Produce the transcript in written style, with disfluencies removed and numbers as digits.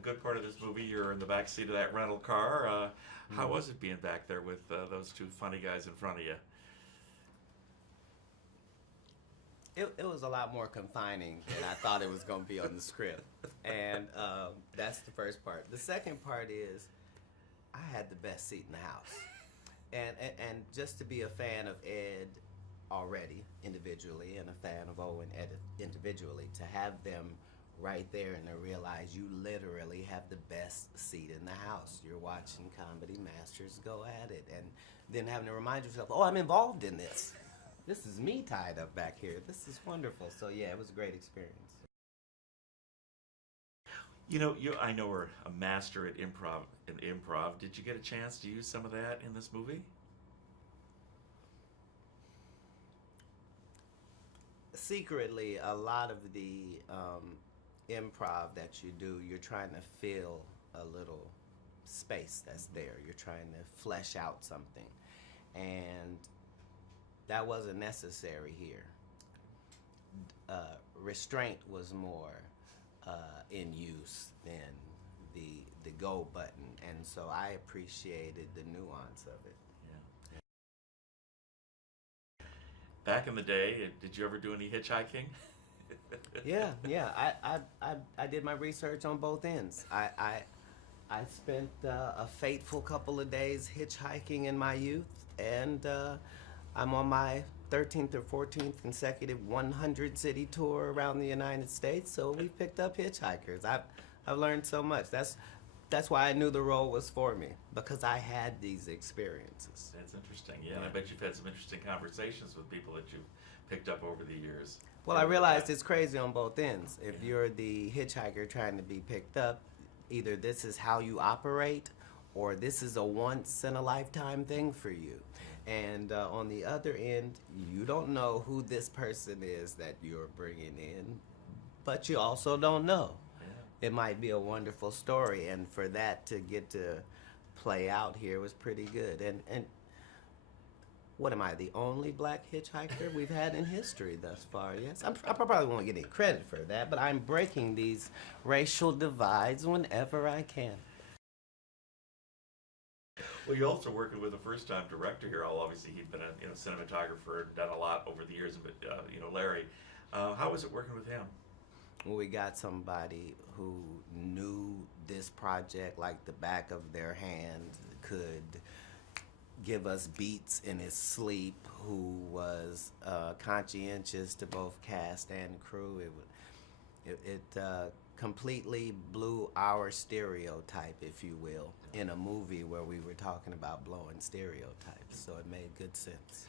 good part of this movie, you're in the back seat of that rental car. How was it being back there with those two funny guys in front of you? It was a lot more confining than I thought it was going to be on the script. And that's the first part. The second part is I had the best seat in the house. And just to be a fan of Ed already individually and a fan of Owen individually, to have them right there and to realize you literally have the best seat in the house. You're watching comedy masters go at it, and then having to remind yourself, oh, I'm involved in this. This is me tied up back here. This is wonderful. So yeah, it was a great experience. You know, I know we're a master at improv. Did you get a chance to use some of that in this movie? Secretly, a lot of the improv that you do, you're trying to fill a little space that's there. You're trying to flesh out something. And that wasn't necessary here. Restraint was more in use than the go button, and so I appreciated the nuance of it. Yeah. Back in the day, did you ever do any hitchhiking? Yeah. I did my research on both ends. I spent a fateful couple of days hitchhiking in my youth, and I'm on my 13th or 14th consecutive 100-city tour around the United States, so we picked up hitchhikers. I've learned so much. That's why I knew the role was for me, because I had these experiences. That's interesting, yeah. And I bet you've had some interesting conversations with people that you've picked up over the years. Well, I realized it's crazy on both ends. If you're the hitchhiker trying to be picked up, either this is how you operate, or this is a once-in-a-lifetime thing for you. And on the other end, you don't know who this person is that you're bringing in, but you also don't know. Yeah. It might be a wonderful story, and for that to get to play out here was pretty good. And what am I, the only black hitchhiker we've had in history thus far? Yes, I probably won't get any credit for that, but I'm breaking these racial divides whenever I can. Well, you're also working with a first-time director here. Obviously, he'd been a cinematographer, done a lot over the years. But Larry, how was it working with him? Well, we got somebody who knew this project like the back of their hand, could give us beats in his sleep, who was conscientious to both cast and crew. It completely blew our stereotype, if you will, in a movie where we were talking about blowing stereotypes, so it made good sense.